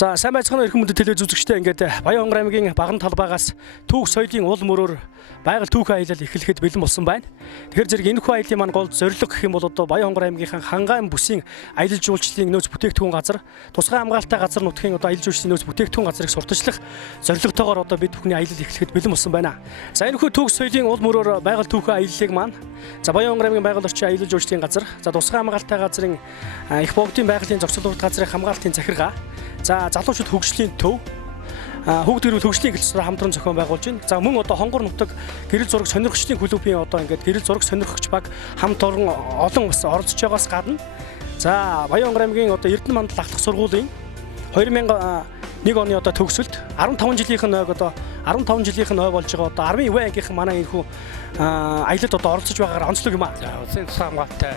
За сайн байцгаана эрхэм мөндөд телевиз үзэгчтэй ингээд Баян хонгор аймгийн Баган талбайгаас түүх соёлын уул мөрөөр байгаль түүхэн аялал эхлэхэд бэлэн болсон байна. Тэгэхээр зэрэг энэхүү аяллаа маань гол зорилго гэх юм бол одоо Баян хонгор аймгийнхаа хангаан бүсийн аялал жуулчлалын нөөц бүтээгдэхүүн газар, тусгай хамгаалалттай газар нутгийн одоо аялал жуулчлалын нөөц бүтээгдэхүүн газрыг сурталчлах зорилготойгоор одоо бид бүхний аялал эхлэхэд бэлэн болсон байна. За энэхүү түүх соёлын уул мөрөөр байгаль түүхэн аяллыг маань за Баян хонгор аймгийн байгаль орчин аялал жуулчлалын газар, за тусгай хамгаалалттай газрын их богдын байгалийн зохицуулалт газрын хамгаалтын захиргаа, за залуучууд хөгжлийн төв хүүхд гэр бүл хөгжлийн гэлцээр хамтран зохион байгуулж байна. За мөн одоо хонгор нутаг гэрэл зураг сонирхогчдын клубийн одоо ингээд гэрэл зураг сонирхогч баг хамт олон бас оролцож байгаас гадна за Баян хонгор аймгийн одоо Эрдэнэ мандал ахлах сургуулийн 2001 оны одоо төгсөлт 15 жилийнх нь одоо 15 жилийнх нь болж байгаа одоо 10 ивэ ангийнхан манай энэхүү аялалд одоо оролцож байгаагаар онцлог юм аа. За улсын тусгай хамгаалалттай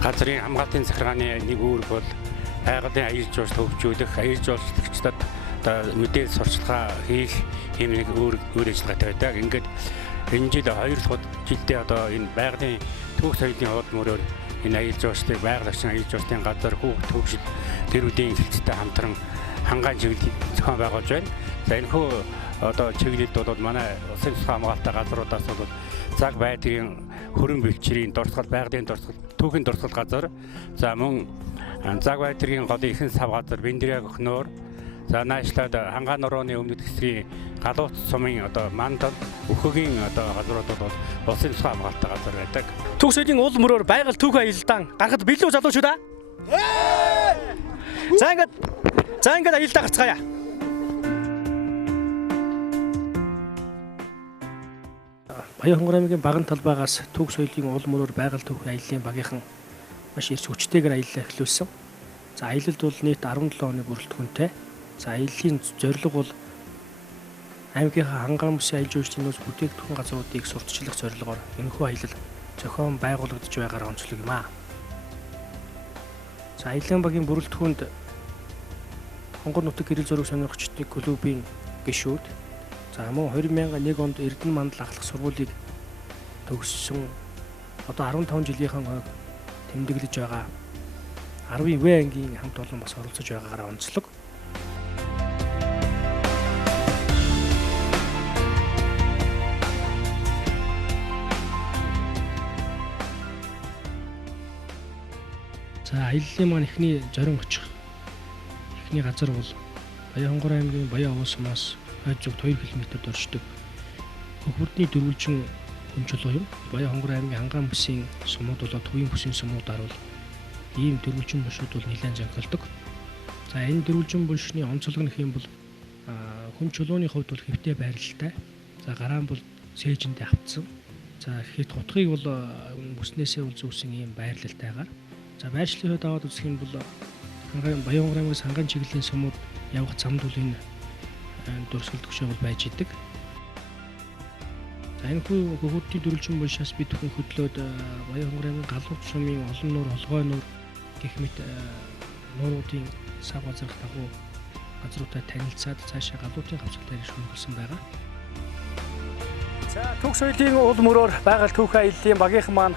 газрын хамгаалтын захиргааны нэг үүрэг бол байгалийн аялал жуулчлал хөгжүүлэх, аялал жуулчлагчдад одоо мэдээлэл сурчлагаа хийх юм нэг үйл ажиллагаатай байдаг. Ингээд энэ жил 2 дахь жилдээ одоо энэ байгалийн түүх соёлын уул мөрөөр энэ аялал жуулчлалыг байгаль орчин аялал жуулчлалын газар хүүхд хөгжил төрүүдийн хэлцтэй хамтран хангаан чиглэл зохион байгуулж байна. За энэхүү одоо чиглэлд бол манай улсын тусгай хамгаалалттай газруудаас бол цаг байдлын хөрөн бэлчрийн дурсгал, байгалийн дурсгал, түүхийн дурсгал газар, за мөн цаг байдлын голын ихэнх сав газар, Бэндриаг өхнөр, за наашлаад хангаан нурууны өмнөд хэсгийн галууц сумын одоо мандал, өөхөгийн одоо газрууд бол улсын тусгай хамгаалалттай газар байдаг. Түүх соёлын уул мөрөөр байгаль түүхэн аялалдаан гарахад бэлэн залуучууд аа. За ингээд аялалдаа гарцгаая. Баян хонгор аймгийн Баган талбайгаас түүх соёлын уул мөрөөр байгаль түүхэн аяллаа багийнхан маш эрс хүчтэйгээр аяллаа эхлүүлсэн. За аялалд бол нийт 17 оны бүрэлдэхүүнтэй. За аяллаа зорилго бол аймгийнхаа хангаан бүсийн аялал жуулчлалын нөөц бүтээгдэхүүн газруудыг сурталчлах зорилгоор энэхүү аялал зохион байгуулагдж байгаагаар онцлог юм аа. За аялал багийн бүрэлдэхүүнд хонгор нутаг гэрэл зураг сонирхогчдын клубийн гишүүд, за мөн 2001 онд Эрдэнэ мандал ахлах сургуулийг төгссөн одоо 15 жилийнхэн тэмдэглэж байгаа 10 ивэ ангийн хамт олон бас оролцож байгаагаар онцлог. За аяллаа маань эхний зорин очих эхний газар бол Баян хонгор аймгийн Баян овоо сумаас хойд зүгт 2 км орчдөг Хөхвөрдний дөрвөлжин хүнчилгоо юм. Баян хонгор аймгийн хангаан бүсийн сумууд болоод төвийн бүсийн сумуудаар бол ийм дөрвөлжин булшууд бол нэлээд зангилдаг. За энэ дөрвөлжин булшны онцлог нөх юм бол хүн чулууны хувьд бол хэвтэй байралтай. За гараан бол сээжиндээ автсан. За хэд хутгийг бол бүснээсээ үзүүлсэн ийм байрлалтайгаар. За байршлын хувьд аваад үзэх юм бол хангаан Баян хонгор аймгаас хангаан чиглэлийн сумууд явах замд бол энэ дурсгал төвшөө бол байж идэг. За энэхүү хөхвөрдний дөрвөлжин булшаас бид хүн хөдлөөд Баян хонгор аймгийн галууц сумын олон нуур, холгой нуур гэх мэт нууруудын сав газрах дагуу газруудаа танилцаад цаашаа галуутын хавцалтай шүүмжилсэн байгаа. За түүх соёлын уул мөрөөр байгаль түүхэн аяллаа багийнхан маань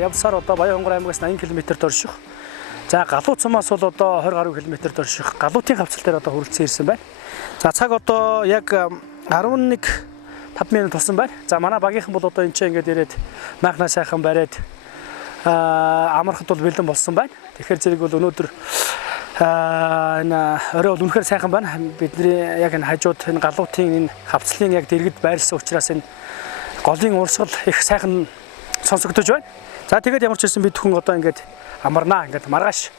явсаар одоо Баян хонгор аймгаас 80 км орших. За галууц сумаас бол одоо 20 гаруй км орших галуутын хавцал дээр одоо хүрэлцэн ирсэн байна. За цаг одоо яг 11:05 минут болсон байна. За манай багийнхан бол одоо энэ ч ингээд ирээд майхнаа сайхан бариад амархад бол бэлэн болсон байна. Тэгэхээр зэрэг бол өнөөдөр энэ орой бол үнэхээр сайхан байна. Бидний яг энэ хажууд энэ галуутын энэ хавцлын яг дэргэд байрлсан учраас энэ голын урсгал их сайхан сонсогдож байна. За тэгээд ямар ч байсан бид хүн одоо ингээд амарнаа ингээд маргааш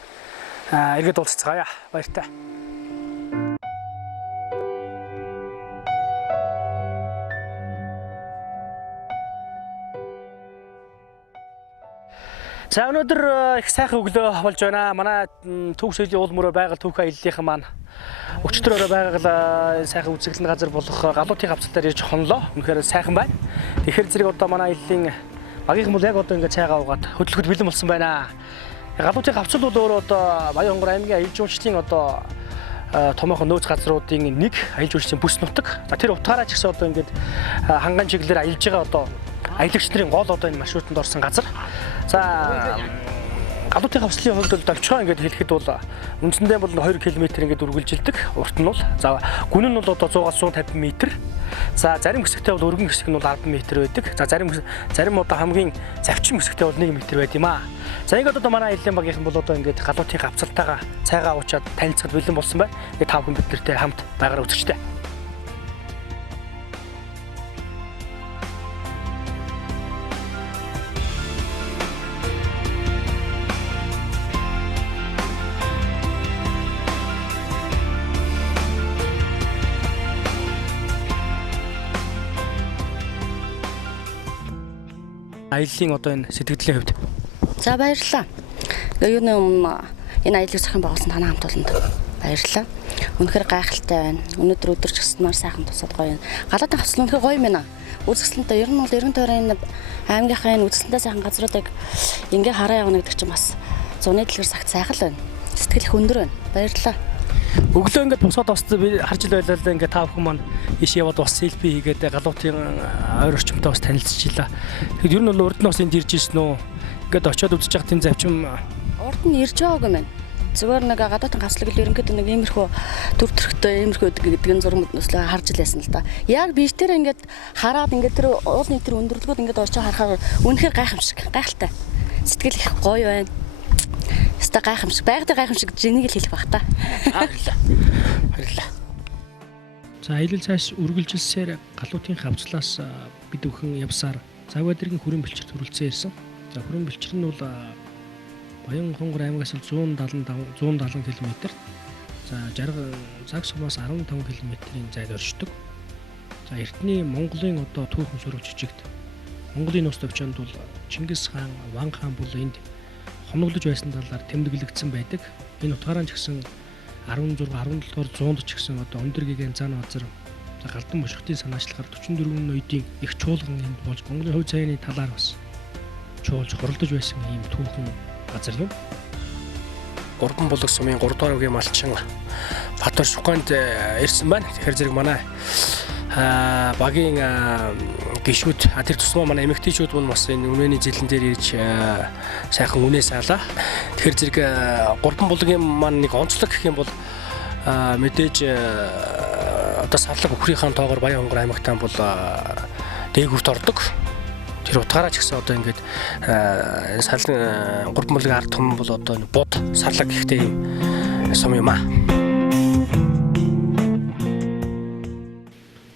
эргээд уулзцгаая. Баяртай. За өнөөдөр их сайхан өглөө болж байна. Манай түүх соёлын уул мөрөөр байгаль түүхэн аяллынхан маань өчтөр өрөө байгаль сайхан үзэсгэлэн газар болох галуутын хавцалтаар ирж хонлоо. Үнэхээр сайхан байна. Тэгэхээр зэрэг одоо манай аяллын багийнхан бол яг одоо ингээд цайгаа угаад хөдөлгөхөд бэлэн болсон байна. Галуутын хавцал бол өөрөө одоо Баян хонгор аймгийн аялал жуулчлалын одоо томоохон нөөц газруудын нэг аялал жуулчлалын бүс нутаг. За тэр утгаараа ч гэсэн одоо ингээд хангаан чиглэлээр аялж байгаа одоо аялагч нарын гол одоо энэ маршрутанд орсон газар. За Галуутын хавцлын хувьд бол довчгоо ингээд хэлэхэд бол үндсэндээ бол 2 км ингээд үргэлжилдэг. Урт нь бол за гүн нь бол одоо 100-аас 150 м. За зарим хэсэгтээ бол өргөн хэсэг нь бол 10 м байдаг. За зарим одоо хамгийн завчин хэсэгтээ бол 1 м байд юм аа. За ингээд одоо манай аяллаа багийнхан бол одоо ингээд галуутын хавцалтайгаа цайгаа уучаад танилцахад бэлэн болсон байна. Тэгээд та бүхэн бид нартэй хамт байгаараа үзэгчтэй. Аяллаа одоо энэ сэтгэлийн хувьд. За баярлалаа. Юу нэг энэ аяллыг зохион байгуулсан танай хамт олонд баярлалаа. Үнэхээр гайхалтай байна. Өнөөдөр өдөрч гэсэн маар сайхан тусаад гоё юм. Галаатын хавцал үнэхээр гоё юм байна. Үзэсгэлэнтэй ер нь бол ерөн тойрны аймгийнхаа энэ үзэсгэлэнтэй сайхан газруудыг ингээ хараа явна гэдэг чинь бас зуны дэлгэр цагт сайхан л байна. Сэтгэл их өндөр байна. Баярлалаа. Өглөө ингээд босоод бас би харж ил байлаа л ингээд та бүхэн маань иш яваад бас селфи хийгээд галуутын ойр орчимтой бас танилцчихлаа. Тэгэхэд ер нь бол урд нь бас энд ирж ирсэн үү? Ингээд очиод үзэж явах тийм завчим Урд нь ирж байгаагүй мэн. Зүгээр нэг гадаадын хавцлаг л ерөнхийдөө нэг иймэрхүү төр төрхтэй иймэрхүү гэдэг нь зураг мөслөө харж л байсан л да. Яг биш тэр ингээд хараад ингээд тэр уул нийт тэр өндөрлгүүд ингээд очиж харахаар үнэхээр гайхамшиг, гайхалтай. Сэтгэл их гоё байна. Яста гайхамшиг, байгатай гайхамшиг жинийг л хэлэх бах та. баярлалаа. За аялал цааш үргэлжилсээр галуутын хавцлаас бид бүхэн явсаар Завгадэргийн хүрэн бэлчэрт хүрэлцэн ирсэн. За хүрэн бэлчэр нь бол Баянгонгор аймагаас 170 км. За цаг сумаас 15 км-ийн зайд оршдог. За эртний Монголын одоо түүхэн сурвалж жижигт Монголын нус төвчөнд бол Чингис хаан, Ван хаан бол энд хомноглож байсан талаар тэмдэглэгдсэн байдаг. Энэ утгаараа ч гэсэн 16, 17 дугаар зуунд ч гэсэн одоо өндөр гигэн цаана базар галдан бошготын санаачлагаар 44 ноёдын их чуулган энд болж Монголын хувь цайны талаар бас чуулж хуралдаж байсан ийм түүхэн газар юм. Гурван булаг сумын 3 дугаар үеийн малчин Баатар Шүкэнд ирсэн байна. Тэгэхээр зэрэг манай багийн гишүүд тэр тусмаа манай эмэгтэйчүүд мөн бас энэ үнэний жилэн дээр ирж сайхан үнээ саалаа. Тэгэхээр зэрэг гурван булгийн маань нэг онцлог гэх юм бол мэдээж одоо сарлаг өхрийнхээ тоогоор Баянгонгор аймагтаа бол дээгүүрт ордог. Тэр утгаараа ч гэсэн одоо ингээд сарлаг гурван булгийн ард түмэн бол одоо буд сарлаг гэхтэй юм сум юм аа.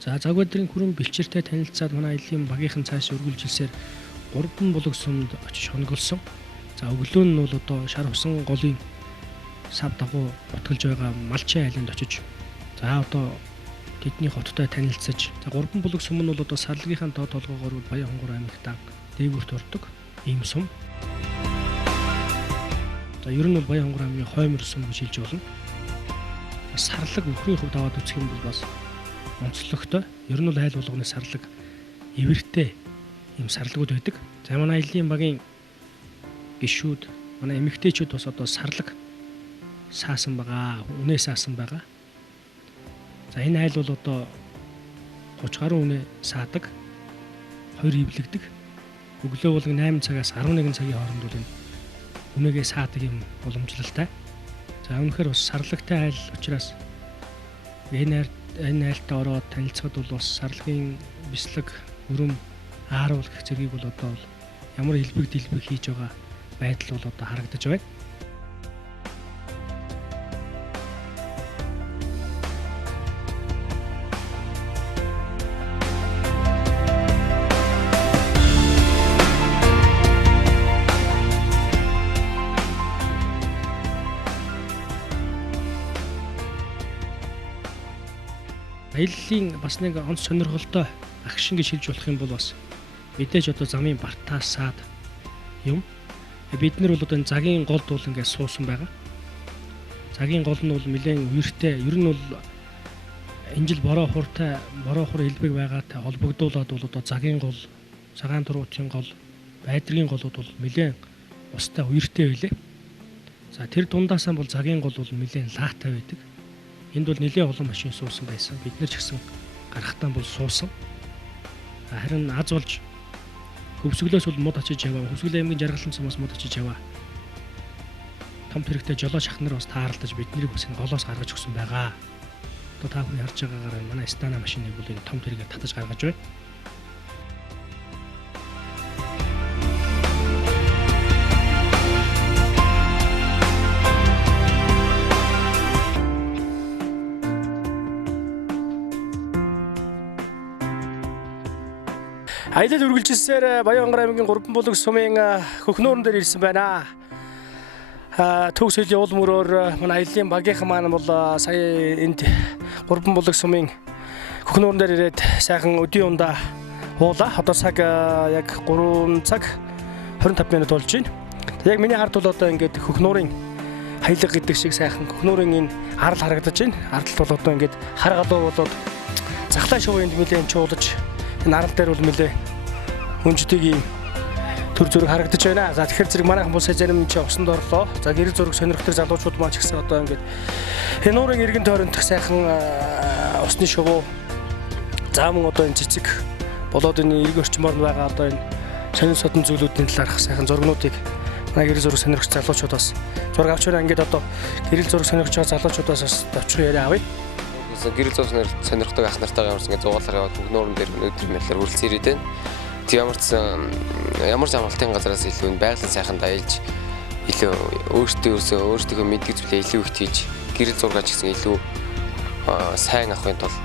За Завгадэргийн хүрэн бэлчээртэй танилцаад манай аяллаа багийнхан цааш үргэлжилсээр гурван булаг сумд очиж хонголсон. За өглөө нь бол одоо шар усан голын сав дагуу утгалж байгаа Малчин айланд очиж за одоо тэдний хоттой танилцаж за гурван булаг сум нь бол одоо сарлагийнхаа доод толгоогоор Баянгонгор аймагтаа дээгүүрт ордог ийм сум. За ер нь бол Баянгонгор аймгийн хоймор сум гэж хэлж болно. Сарлаг өхрийн хувьд аваад үзэх юм бол бас онцлогтой. Ер нь бол айл болгоны сарлаг эвэртэй ийм сарлагууд байдаг. За манай аяллаа багийн гишүүд, манай эмэгтэйчүүд бас одоо сарлаг саасан байгаа, үнээ саасан байгаа. За энэ айл бол одоо 30 гаруй үнээ саадаг, 2 ивлэгдэг. Өглөө болгон 8 цагаас 11 цагийн хооронд бол энэ үнээгээ саадаг юм уламжлалтай. За үнэхээр бас сарлагтай айл учраас энэ айлтаа ороод танилцахад бол бас сарлагын бислэг, өрөм, ааруул гэх зэргийг бол одоо ямар хэлбэг дэлбэг хийж байгаа байдал бол одоо харагдаж байна. Аяллаа бас нэг онц сонирхолтой агшин гэж хэлж болох юм бол бас мэдээж одоо замын бартаас саад юм. Бид нар бол одоо энэ цагийн голд бол ингээд суусан байгаа. Цагийн гол нь бол нэлээд үертэй. Ер нь бол энэ жил бороо хур хэлбэг байгаатай холбогдуулаад бол одоо цагийн гол, цагаан туруутын гол, байдргийн голууд бол нэлээд устай үертэй байлээ. За тэр дундаасаа бол цагийн гол бол нэлээд лаатай байдаг. Энд бол нэлээд олон машин суусан байсан. Бид нар ч гэсэн гарахтаа бол суусан. Харин аз болж хөвсгөлөөс бол мод очиж яваа. Хөвсгөл аймгийн жаргалан цамаас мод очиж яваа. том тэрэгтэй жолооч ах нар бас тааралдаж биднийг бас энэ голоос гаргаж өгсөн байгаа. Одоо та бүхэн харж байгаагаар манай Стана машиныг бол энэ том тэрэгээ татаж гаргаж байна. Аялал үргэлжилсээр Баянгар аймгийн 3 булаг сумын хөхнөөрөн дээр ирсэн байна. Төгс соёлын уул мөрөөр манай аяллаа багийнхан маань бол сая энд 3 булаг сумын хөхнөөрөн дээр ирээд сайхан өдийн ундаа уулаа. Одоо цаг яг 3 цаг 25 минут болж байна. Яг миний хард бол одоо ингээд хөхнөөрийн хаялга гэдэг шиг сайхан хөхнөөрийн энэ арал харагдаж байна. Арал бол одоо ингээд харгалуу болоод захлаа шувуу энд нэлээд чуулж энэ арал дээр бол нэлээ хүнждэг юм төр зүрэг харагдаж байна. За тэгэхээр зэрэг манайхан бол сая зарим чи усанд орлоо. За гэрэл зураг сонирхдаг залуучууд маань ч гэсэн одоо ингээд энэ нуурын иргэн тойрондох сайхан усны шувуу за мөн одоо энэ цэцэг болоод энэ иргэн орчмоор байгаа одоо энэ сонин содон зүйлүүдийн талаарх сайхан зургнуудыг манай гэрэл зураг сонирхч залуучуудаас зураг авч байна. Ингээд одоо гэрэл зураг сонирхч байгаа залуучуудаас бас товчхон яриа авъя. Гэрэл зураг сонирхдаг ах нартайгаа ямарс ингээд зугаалаар яваад хөгнөөрөн дээр өнөөдөр нэлээр үргэлжлэн ирээд байна. Тэг ямар ч амралтын газараас илүү байгалийн сайхан даялж илүү өөртөө мэддэг зүйлээ илүү их хийж гэрэл зураг ч гэсэн илүү сайн авахын тулд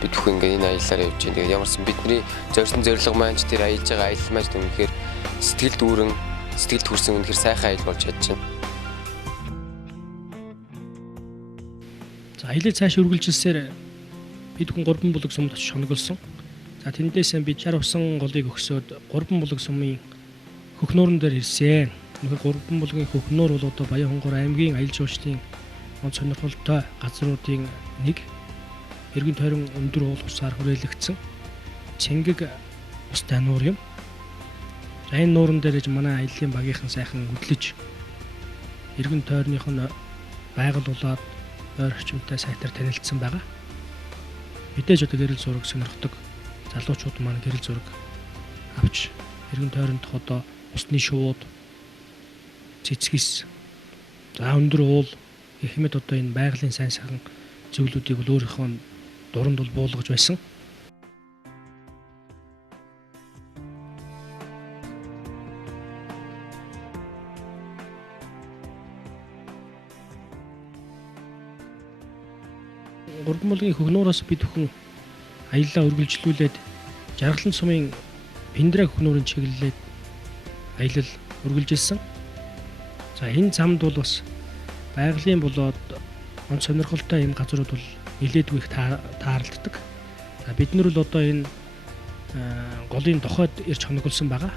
бид бүхэн ингээд энэ аяллаараа явж байна. Тэгээд ямар ч бидний зорьсон зорилго маань ч тэр аялж байгаа аялал маань үнэхээр сэтгэл дүүрэн сэтгэлд хүрсэн үнэхээр сайхан аялал болж чадж байна. За аялал цааш үргэлжилсээр бид хүн 3 булаг сумд очиж хоногулсан. За тэндээс бид 60 усан голыг өгсөд 3 булаг сумын хөхнөөрөн дээр ирсэн. Үнэхээр 3 булгийн хөхнөөр бол одоо Баянгар аймгийн аялал жуулчлалын онц сонирхолтой газруудын нэг. Иргэн тойрон өндөр уул усаар хүрээлэгдсэн цэнгэг устай нуур юм. За энэ нууран дээрж манай аяллаа багийнхан сайхан хөдлөж иргэн тойрных нь байгуулуулаад ойр орчимтай сайтар танилцсан байгаа. Мэдээж одоо гэрэл зураг сонирхдаг залуучууд маань гэрэл зураг авч иргэн тойрондох одоо усны шувууд цэцгис за өндөр уул гэх мэт одоо энэ байгалийн сайн сайхан зүйлүүдийг бол өөрийнхөө дуранд бол буулгаж байсан. Гурван хөгнөөроос бид бүхэн аяллаа үргэлжлүүлээд Жаргалан сумын Пиндрэ хөгнөөрийн чиглэлээд аялал үргэлжилсэн. За энэ замд бол бас байгалийн болоод онц сонирхолтой юм газрууд бол нэлээдгүй их тааралддаг. За бид нар бол одоо энэ голын дохойд ирж хоногулсан байгаа.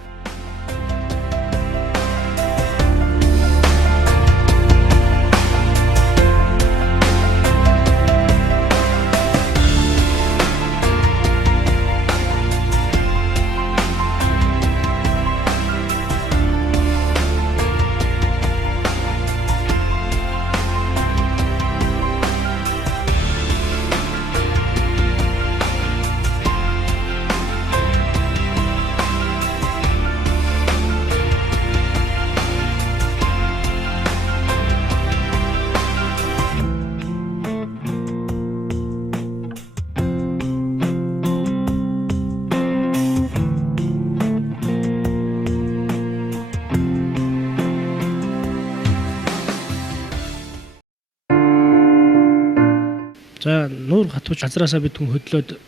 За нуур хатууч газраасаа бид хүн хөдлөөд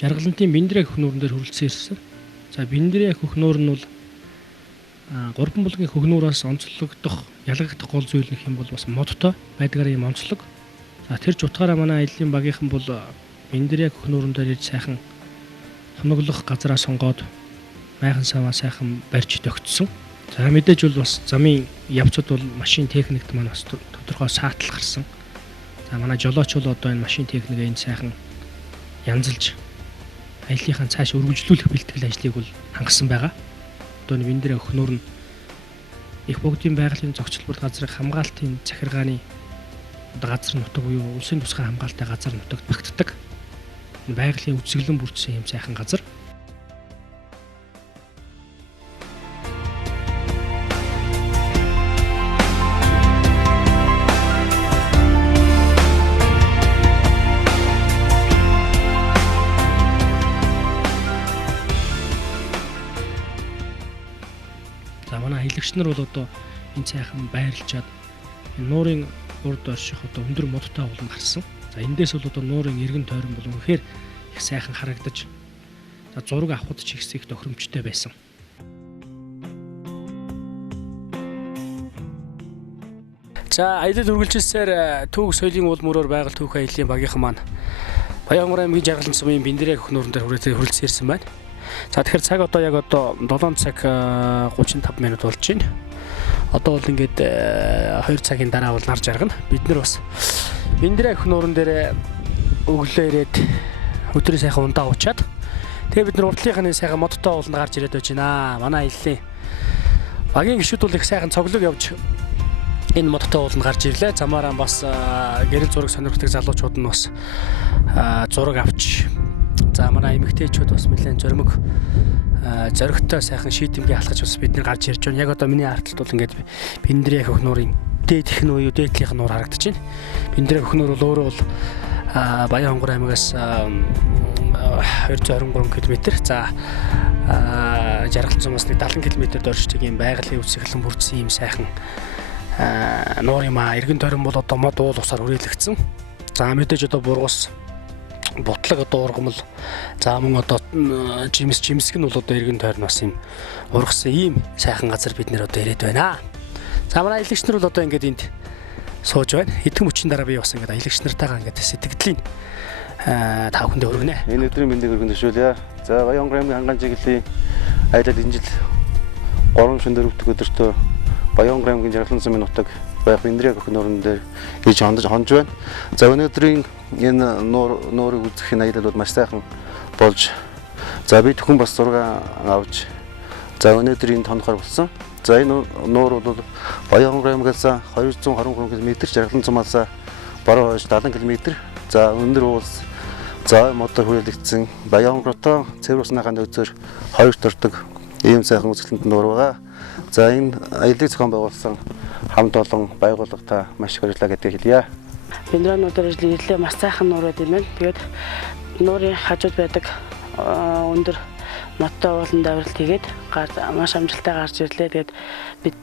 Жаргалантын Биндрэ хөхнөөрөн дээр хүрэлцэн ирсэн. За Биндрэ хөхнөөр нь бол 3 булгийн хөхнөөроос онцлогдох, ялгагдах гол зүйл гэх юм бол бас модтой байдгаар юм онцлог. За тэр ч утгаараа манай аяллаа багийнхан бол Биндрэ хөхнөөрөн дээр ирж сайхан хоноглох газраа сонгоод майхан саваа сайхан барьж тогтсон. За мэдээж бол бас замын явцад бол машин техникт маань бас тодорхой саатлах гарсан. За манай жолооч бол одоо энэ машин техникээ энэ сайхан янзалж аяллахаа цааш өргөжлүүлэх бэлтгэл ажлыг бол хангасан байгаа. Одоо энэ Биндрэ хөхнөөр нь их богдын байгалийн зохицол газрын хамгаалтын захиргааны газар нутаг буюу улсын тусгай хамгаалалтын газар нутагт багтдаг. Энэ байгалийн үсгэлэн бүрдсэн юм сайхан газар. аялагч нар бол одоо энэ сайхан байрлчаад энэ нуурын урд орших одоо өндөр модтой ууланд гарсан. За эндээс бол одоо нуурын эргэн тойрон бол үнэхээр их сайхан харагдаж за зураг авахд ч их тохиромжтой байсан. За аялал үргэлжилсээр Түүх соёлын уул мөрөөр байгаль түүх аяллаа багийнхан маань Баянгор аймгийн Жаргалан сумын Биндрээ хөхнөрөн дээр хүрэлцэн ирсэн байна. За тэгэхээр цаг одоо яг одоо 7 цаг 35 минут болж байна. Одоо бол ингээд 2 цагийн дараа бол нар жаргана. Бид нар бас Биндрээ хөхнөрөн дээр өглөө ирээд өдрийн сайхан ундаа уучаад тэгээ бид нар урдлынхны сайхан модтой ууланд гарч ирээд байж байна. Манай аяллаа багийн гишүүд бол их сайхан цоглог явж энэ модтой ууланд гарч ирлээ. Замаараа бас гэрэл зураг сонирхдаг залуучууд нь бас зураг авч за манай эмэгтэйчүүд бас нэлээд зоригтой сайхан шийдэмгий алхаж бас бид нар гарч ирж байна. Яг одоо миний артлт бол ингээд Биндрээ хөхнөрийн дээд их нуур юу дээдлийнх нуур харагдаж байна. Биндрээ хөхнөр бол өөрөө бол Баянгор аймагаас 223 км за Жаргалан сумаас 70 км дорждаг юм байгалийн үсгэлэн бүрдсэн юм сайхан нуур юм а. Эргэн тойрон бол одоо мод уул усаар хүрээлэгдсэн. За мэдээж одоо бургас ботлог одоо ургамал за мөн одоо жимсэг нь бол одоо эргэн тойрон бас юм ургасан ийм сайхан газар бид нэр одоо ирээд байна. За манай аялагч нар бол одоо ингээд энд сууж байна. Хэдхэн мөчийн дараа би бас ингээд аялагч нартайгаа ингээд сэтгэлийн та бүхэндээ өргөнэ. Энэ өдрийн мэндийг өргөн төшөөлье. За Баянгор аймгийн ханган чиглэлийн аялал энэ жил 3 шөнөөр өвдөх өдөртөө Баянгор аймгийн Жаргалан сумын нутаг байх Биндрээ хөхнөрөн дээр иж хонж байна. За өнөөдрийн энэ нуурыг үзэх энэ аялал бол маш сайхан болж за би төхөн бас зураг авч за өнөөдөр энэ тонохоор болсон. За энэ нуур бол Баянгор аймгаас 223 км, Жаргалан сумаас баруун хойш 70 км. За өндөр уулс за модоор хүрээлэгдсэн Баянгортой цэвэрсныхаа нөөцөөр хоёр дурдаг ийм сайхан үзэсгэлэнт нуур байгаа. За энэ аяллыг зохион байгуулсан хамт олон байгууллагатай маш их баярлалаа гэдгийг хэлье. Биндрээ нуураар ирлээ маш сайхан нуурууд юм байна. Тэгээд нуурын хажууд байдаг өндөр модтой ууланд авиралт хийгээд маш амжилттай гарч ирлээ. Тэгээд бид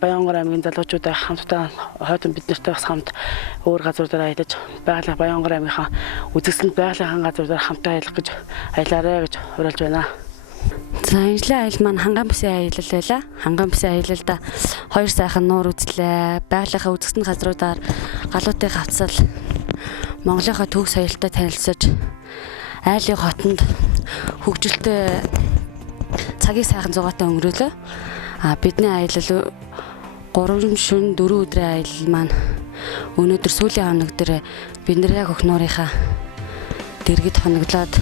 Баянгор аймгийн залуучуудаа хамтдаа хойдон бид нартай бас хамт өөр газруудаар аялаж байгаль Баянгор аймгийнхаа үзэсгэлэнт байгалийн газруудаар хамтдаа аялах гэж аялаарэ гэж уриалж байна. За энэ жилийн аялал маань ханган бүсийн аялал байлаа. Ханган бүсийн аялалда хоёр сайхан нуур үзлээ. Байгалийнхаа үзэсгэлэнт газруудаар галуутын хавцал Монголынхаа төв соёлтой танилцаж айлын хотонд хөгжилтэй цагийг сайхан зугаатай өнгөрөөлөө. Бидний аялал 3 шөнө 4 өдрийн аялал маань өнөөдөр сүүлийн хоног дээр Биндрээ хөхнөрийнхаа дэргэд хоноглоод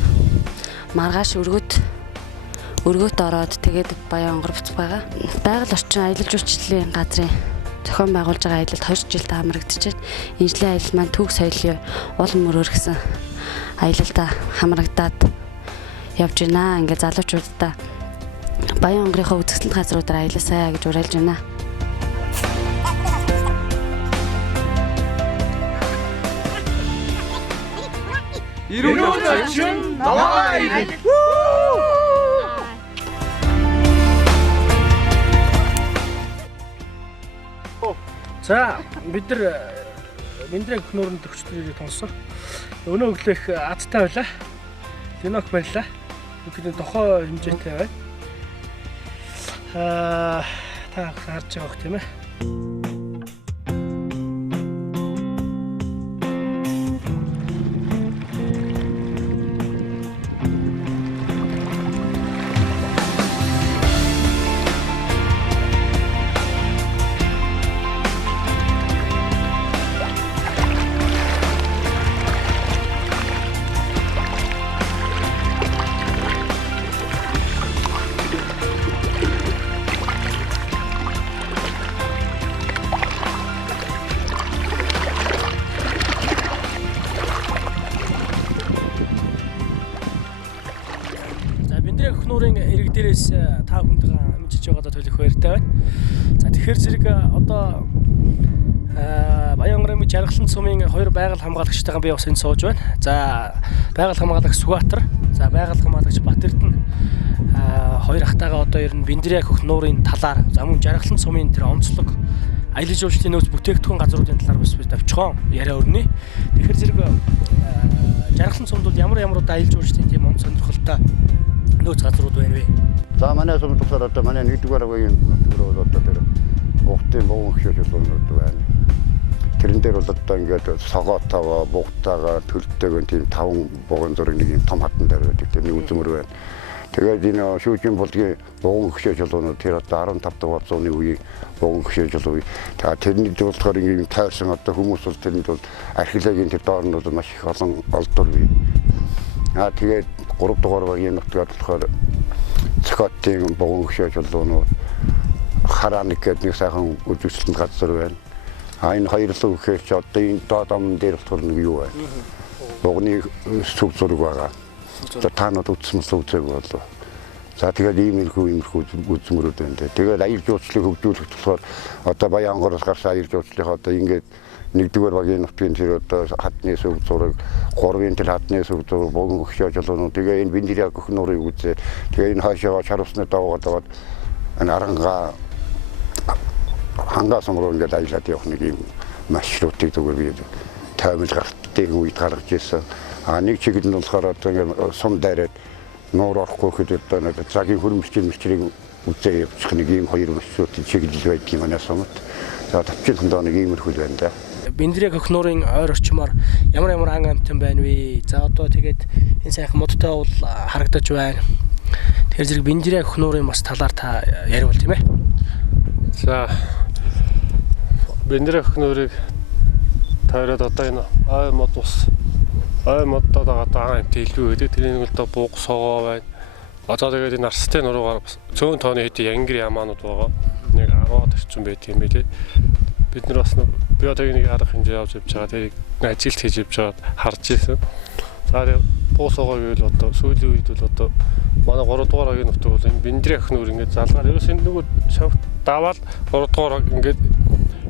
маргааш өргөт ороод тэгээд Баянгор буцах байгаа. Байгаль орчин аялал жуулчлалын газрын зохион байгуулж байгаа аялалд 2 жилд хамрагдчихэв. Энэ жилийн аялал маань Түүх соёлын уул мөрөөр гэсэн аялалда хамрагдаад явж байна. Ингээ залуучуудаа Баянгорынхаа үзэсгэлэнт газруудаар аяласаа гэж уриалж байна. Ирүүл очин наваа. За бид нар Биндрээ хөхнөрөнд төгсөлтөөрийг тонсон. Өнөө өглөө их азтай байлаа. Тэнок баярлаа. Бүгд тохоо хэмжээтэй байна. Та харж байгаа хэрэг тийм ээ. Хөхнөрийн эрэг дээрээс та бүхэнд амжилж байгаадаа төлөх баяртай байна. За тэгэхээр зэрэг одоо Баянгор аймгийн Жаргалан сумын хоёр байгаль хамгаалагчтайгаа би бас энэ сууж байна. За байгаль хамгаалагч Сүгбаатар, За байгаль хамгаалагч Батэрдэн хоёр ахтайгаа одоо ер нь Биндрийг хөх нуурын талаар за мөн жаргалан сумын тэр онцлог аялал жуулчлалын нөөц бүтээгдэхүүн газруудын талаар бас бид авчихсан яриа өрнө. Тэгэхээр зэрэг жаргалан сумд бол ямар аялал жуулчлалын тийм онц сонирхолтой нөөц газрууд байна вэ? За манай сумд болохоор одоо манай нэгдүгээр үеийн нутгаар одоо тэр ухтын богино хөшөөжлөнүүд байна. Тэрэн дээр бол одоо ингээд согоотойгоо, бугтайгаа, төлөвтэйгөө тийм 5 богино зураг нэг юм том хатан дээр байдаг. Тэр нэг үзмөр байна. Тэгээд энэ шүүжин болдгийн богино хөшөөжлөнүүд тэр одоо 15 дугаар зууны үеийн богино хөшөөжлөө. Тэгээд тэрний болохоор ингээд тайрсан одоо хүмүүс бол тэрэнд бол археологийн тэр доорнууд маш их олон олдвор бий. Тэгээд 3 дугаар багийн нутгаар болохоор цохотын богино хөшөөжлөнүүд хараник гэдэг нэг сайхан үзүүлэлт газар байна. Энэ хоёрлог гэхээс одоо энэ доод амн дээр болохоор нэг юу байна. Богны сүг зураг байгаа. За таанууд үзсэн сүг болов. За тэгээд иймэрхүү үзмөрүүд байна. Тэгээд аялал жуулчлалыг хөгжүүлэх болохоор одоо Баянгороос гарсан аялал жуулчлалыг одоо ингээд нэгдүгээр багийн нутгийн тэр одоо хатны сүг зураг, 3-ын тэр хатны сүг зураг, богино хөшөөжлөнүүд тэгээд энэ Биндрийг хөх нуурыг үзээ. Тэгээд энэ хаашаа чарусны даваагаад энэ аранга хангаас өмнө ингээд аялаад явах нэг юм маршрутыг зүгээр би таймл гартыг үед гаргаж ирсэн. Нэг чиглэл нь болохоор одоо ингээд сум дайраад нуур орохгүй хэд одоо нэг цагийн хөрмөлчийн үзээ явчих нэг юм хоёр маршрутын чиглэл байдаг юм манай сумд. За тавчин хондоо нэг иймэрхүү байна да. Биндрийг хөх нуурын ойр орчмоор ямар ан амтан байна вэ? За одоо тэгээд энэ сайхан модтой бол харагдаж байна. Тэгэхээр зэрэг Биндрийг хөх нуурын бас талаар та яриул тийм ээ. За Биндрийг хөх нуурыг тойроод одоо энэ ой мод ус ой моддоо одоо амт илүү гэдэг тэрний нэг л бууг согоо байна. Одоо тэгээд энэ арстын нуруугаар цөөн тооны хэдий янгир ямаанууд байгаа. Нэг 10-аад орчим байт юм билээ. Бид нар бас би одоо нэг арга хэмжээ авч явж байгаа. тэрийг ажилт хийж явж байгаад харж ирсэн. За тэгээд буу согоо гэвэл одоо сүүлийн үед бол одоо манай 3 дугаар агийн нутаг бол энэ Биндрийг хөх нуур ингээд залгаар ерөөс энэ нөгөө шавт даваад 3 дугаар ингээд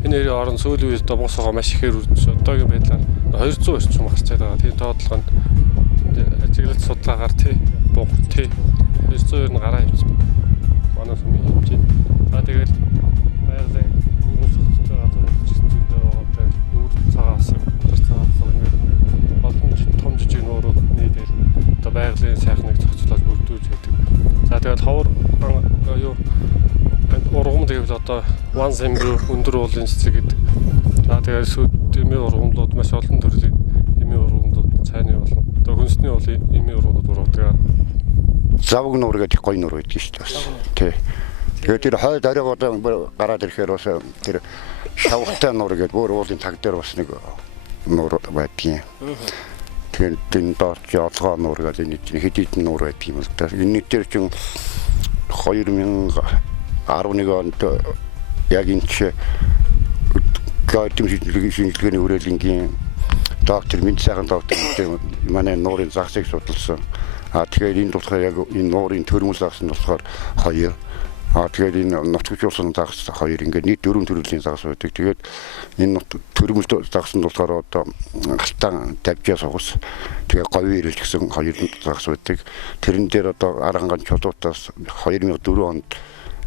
энэ хоёрын орон сүүлийн үед буу согоо маш ихээр үрдэж одоогийн байдлаар 200 орчим гарчаад байгаа. Тийм тоотлогонд ажиглалт судалгаагаар бууг 200 нь гараа явчихсан. Манай сумын хэмжээ. За тэгээд байгалийн өрнөс хөтөлбөр газар үзсэн зүйдээ байгаа нүүр цагаас ингээд олон том жижиг нуурууд нийлээд одоо байгалийн сайхныг зохицуулаад бүрдүүлж байдаг. За тэгээд ховор юу ургам гэвэл одоо ван сэмбэр өндөр уулын цэцэг гэдэг. За тэгээд эмийн ургамлууд маш олон төрлийн эмийн ургамлууд цайны болон одоо хүнсний уулын эмийн ургамлууд ургадаг. Завг нуур гэдэг гоё нуур байдаг шүү дээ. Тий. Тэгээд тэр хойд оройгоо гараад ирэхээр бас тэр шавхтай нуур гэдэг бүр уулын таг дээр бас нэг нуур байдгийн. Тэгээд энэ доор жолгоо нуур гэдэг нэг хэдийдэн нуур байдаг юм л да. Энэ дээр чинь 2011 онд яг энэ ч гайдым шинжилгээний хүрээлэнгийн доктор Минт сайхан доктор манай нуурын загсыг судалсан. Тэгэхээр энэ болохоор яг энэ нуурын төрмөл загс нь болохоор 2. Тэгээд энэ нутгчуулсан загс 2 ингээд нийт 4 төрлийн загс байдаг. Тэгээд энэ төрмөл загс нь болохоор одоо галтан тавьжаас угс. Тэгээд говийн ирэл гэсэн 2 загс байдаг. Тэрэн дээр одоо арангаан чулуутаас 2004 онд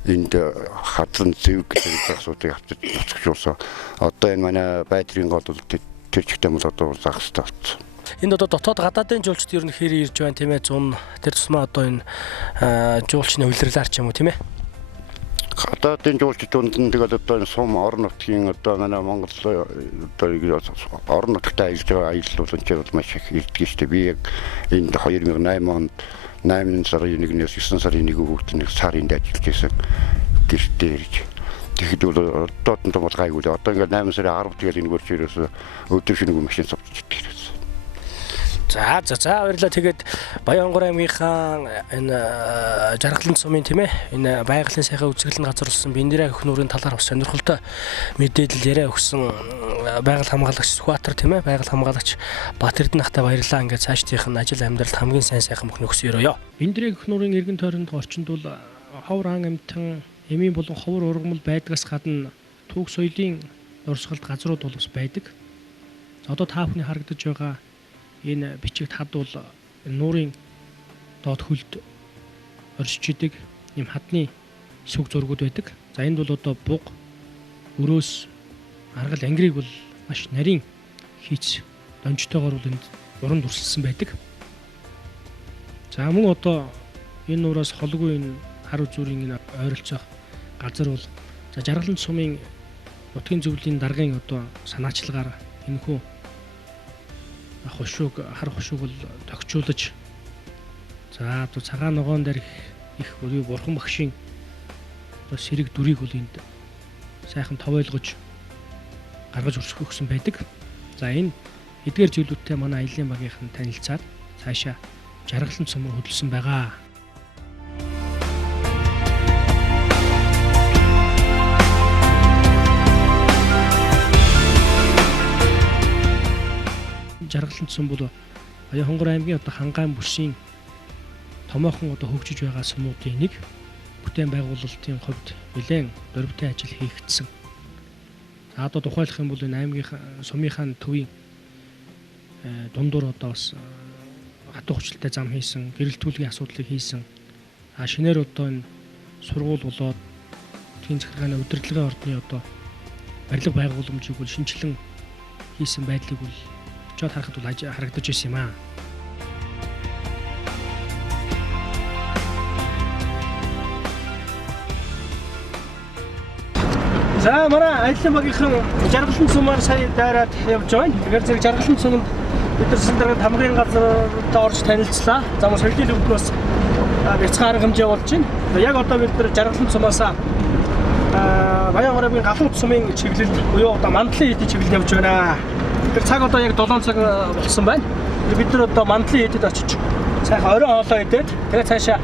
энд хатан зэвг гэдэг загсуудыг авчиж нутгчуулсан. Одоо энэ манай байдрын гол бол тэр чигтээ бол одоо загстай болсон. Энд одоо дотоод гадаадын жуулчд ер нь хэрэг ирж байна тийм ээ. Зун тэр тусмаа одоо энэ жуулчны хувилралаар ч юм уу тийм ээ. Гадаадын жуулчдууд нь тэгээд одоо энэ сум орон нутгийн одоо манай Монгол одоо орон нутагт ажиллаж байгаа аяллууд нь бол маш их ирдэг шүү дээ. Би яг энд 2008 онд 8 сарын 1-ээс 9 сарын 1 хүүхдийн сарын ажиллаж байсан гэртээ ирж. Тэгэхэд бол одоод нь бол гайгүй. Одоо ингээд 8 сарын 10 тэгээд энэ гөрч ерөөс өдөр шинэгүй машин цовч идэх. За баярлалаа. Тэгээд Баянгор аймгийнхаа энэ жаргалан сумын тийм ээ энэ байгалийн сайхан үзэсгэлэн газар болсон Биндрийг хөх нуурын талаар бас сонирхолтой мэдээлэл яриа өгсөн байгаль хамгаалагч Сүхбаатар тийм ээ байгаль хамгаалагч Батэрдэн ахтай баярлалаа. Ингээд цаашдынх нь ажил амьдралд хамгийн сайн сайхан мөхн өгсөн ёо. Биндрийг хөх нуурын эргэн тойронд орчинд бол ховор ан амтан эмийн болон ховор ургамал байдгаас гадна түүх соёлын урсгалд газрууд бол бас байдаг. Одоо та бүхний харагдаж байгаа энэ бичигт хад бол нуурын доод хөлд оршиж идэг ийм хадны сүг зургууд байдаг. За энд бол одоо буг, өрөөс, аргал ангирыг бол маш нарийн хийц донжтойгоор бол энд уран дүрсэлсэн байдаг. За мөн одоо энэ нураас холгүй энэ хар үзүүрийн энэ ойролцоох газар бол за Жаргалан сумын нутгийн зөвлөлийн даргын одоо санаачлагаар энэхүү хошууг хар хошууг бол тогтчуулж за одоо цагаан ногоон дээр их бурхан багшийн одоо сэрэг дүрийг бол энд сайхан товойлгож гаргаж өрсгөхсөн байдаг. За энэ эдгээр зүйлүүдтэй манай аялын багийнхан танилцаад цаашаа Жаргалан сум руу хөдөлсөн байгаа. Жаргалан сум бол Баянхонгор аймгийн одоо Хангаан бүсийн томоохон одоо хөгжиж байгаа сумуудын нэг. Бүтээн байгуулалтын хувьд нэлээд дөрвтэй ажил хийгдсэн. За одоо тухайлах юм бол энэ аймгийн сумынхаа төвийн дундуур одоо бас хатуу хүчлэлтэй зам хийсэн, гэрэлтүүлгийн асуудлыг хийсэн. Шинээр одоо энэ сургууль болоод тийм захиргааны удирдлагын ордны одоо барилга байгууламжийг бол шинжилэн хийсэн байдлыг бол очиод харахад бол харагдаж ирсэн юм аа. За манай аялын багийнхан Жаргалан сумаар сая дайраад явж байна. Тэгэхээр зэрэг Жаргалан суманд бид нар сэндрийн тамгын газартай орж танилцлаа. За мөн соёлын өвд бас бяцхан арга хэмжээ болж байна. Яг одоо бид нар Жаргалан сумаас Баянхонгор аймгийн Галууд сумын чиглэл буюу одоо Мандлын хийдийн чиглэлд явж байна. Тэр цаг одоо яг 7 цаг болсон байна. Бид нар одоо Мандлын хийдэд очиж сайхан орой хоолоо идээд тэгээд цаашаа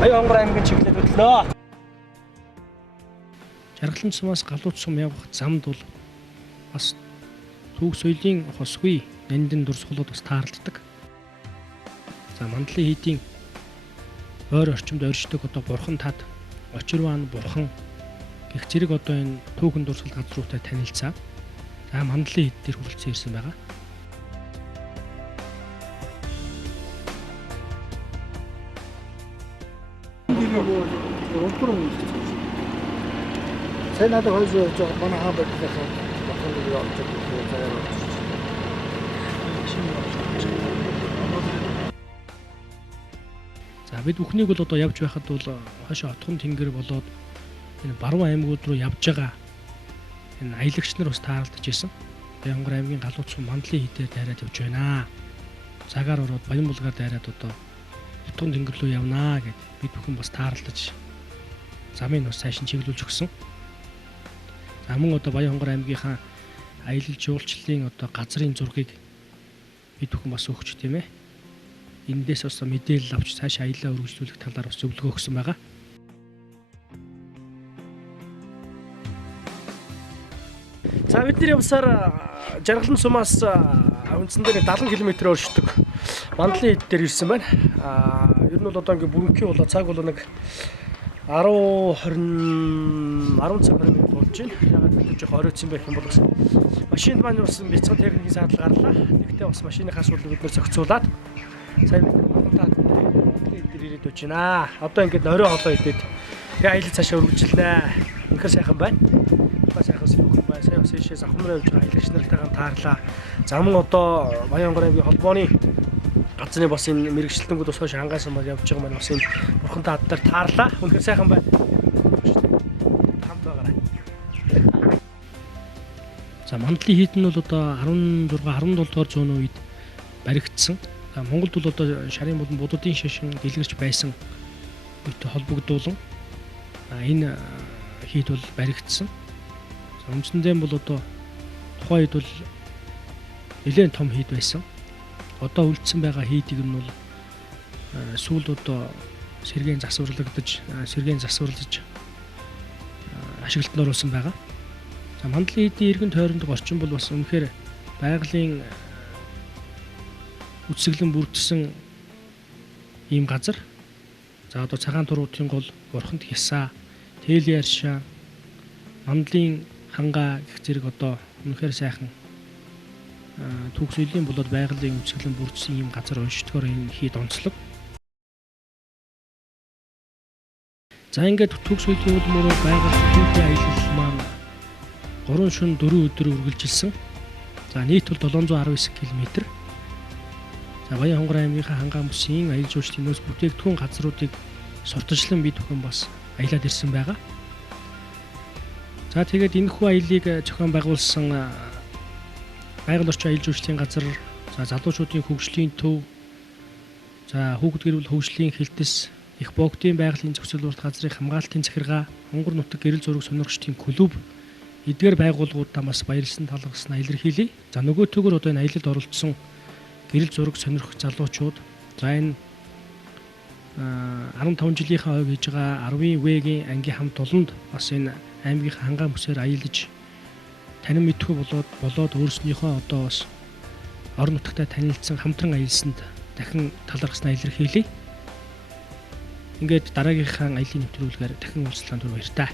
Баянхонгор аймгийн чиглэлд хөдлөө. Жаргалан сумаас Галууд сум явах замд бол бас түүх соёлын хосгүй нандин дурсгалууд бас таарлдаг. За Мандлын хийдийн ойр орчимд оршдог одоо бурхан тад, Очирван бурхан гэх зэрэг одоо энэ түүхэн дурсгал газруудтай танилцаад за Мандлын хийд дээр хүрэлцэн ирсэн байгаа. Сайн надад хойш жоо манай хаа байдлаа баталгаа явуулж байгаа. За бид бүхнийг бол одоо явж байхад бол хойшоо отхон тэнгэр болоод энэ баруун аймагуд руу явж байгаа энэ аялагч нар бас таарлаж ирсэн. Баянхонгор аймгийн Галууд сум Мандлын хийдээр дайраад явж байна. Цагаар ороод Баянбулгаар дайраад одоо отхон тэнгэр рүү явнаа гэд бид бүхэн бас таарлаж замыг бас цааш нь чиглүүлж өгсөн. За мөн одоо Баянхонгор аймгийнхаа аялал жуулчлалын одоо газрын зургийг бид бүхэн бас өгч тийм ээ. Эндээс бас мэдээлэл авч цаашаа аяллаа үргэлжлүүлэх талаар бас зөвлөгөө өгсөн байгаа. За бидний явсаар Жаргалан сумаас үндсэндээ 70 км өршдөг Мандлын хийд дээр ирсэн байна. Ер нь бол одоо ингээ бүрэнхийн болоо цаг бол нэг 10 цаг минут болж байна. Ягаад гэвэл жоох оройтсан байх юм бол бас машинд маань бас бяцхан техникийн саатал гарлаа. Нэгтээ бас машиныхаас бол бид нэр зохицуулаад сайн таад дээр ирээд байж байна. Одоо ингээд орой хоолоо идээд тэгээ аялал цаашаа үргэлжлэнэ. Үнэхээр сайхан байна. Бас сайхан сэрүүхэн байна. Сайн бас ийшээс ахмраа явж байгаа аялагч нартайгаа таарлаа. За мөн одоо Баянхонгор аймгийн холбооны газрын бас энэ мэрэгчлэлтэнгүүд бас хойш хангасан бол явж байгаа маань бас энэ бурхан таад дээр таарлаа. Үнэхээр сайхан байна. Хамт байгаарай. За Мандлын хийд нь бол одоо 16 17 дугаар зууны үед баригдсан. Монголд бол одоо шарын болон будуудын шашин дэлгэрч байсан үүнтэй холбогдуулан энэ хийд бол баригдсан. Үндсэндээ бол одоо тухайн үед бол нэлээд том хийд байсан. Одоо үлдсэн байгаа хийдийг нь бол сүүл одоо сэргээн засварлагдаж ашиглалтанд оруулсан байгаа. За Мандлын хийдийн иргэн тойронд орчин бол бас үнэхээр байгалийн үсгэлэн бүрдсэн ийм газар. За одоо цагаан туруудын гол, бурханд ясаа, тээлийн аршаа, Мандлын хангаа гэх зэрэг одоо үнэхээр сайхан түүх соёлын болоод байгалийн үсгэлэн бүрдсэн ийм газар уншдгоор энэ хийд онцлог. За ингээд Төг соёлын улмөрөөр байгаа түүхий аялал маань 3 шөнө 4 өдөр үргэлжилсэн. За нийт бол 719 км. За Баян хонгор аймгийнхаа хангаан бүсийн аялал жуулчлалын нөөц бүтээгдэхүүн газруудыг сурталчлан бий төхөн бас аялаад ирсэн байгаа. За тэгээд энэхүү аяллыг зохион байгуулсан байгаль орчин аялал жуулчлалын газар, за залуучуудын хөгжлийн төв, за хүүхэд гэр бүл хөгжлийн хэлтэс, их богдын байгалийн зохицол урт газрын хамгаалтын захиргаа, Хонгор нутаг гэрэл зураг сонирхчдын клуб эдгээр байгууллагуудаа бас баярлсан талархсан илэрхийлье. За нөгөө төгөр одоо энэ аялалд оролцсон гэрэл зураг сонирхох залуучууд, за энэ 15 жилийнхаа хувь хийж байгаа 10 В-гийн ангийн хамт олонд бас энэ аймгийнхаа хангаан бүсээр аялаж танин мэдхүй болоод өөрснийхөө одоо бас орон нутагтай танилцсан хамтран аялсанд дахин талархсан илэрхийлье. Ингээд дараагийнхаа аялын нэвтрүүлгээр дахин уулзлаа түр баяр таа.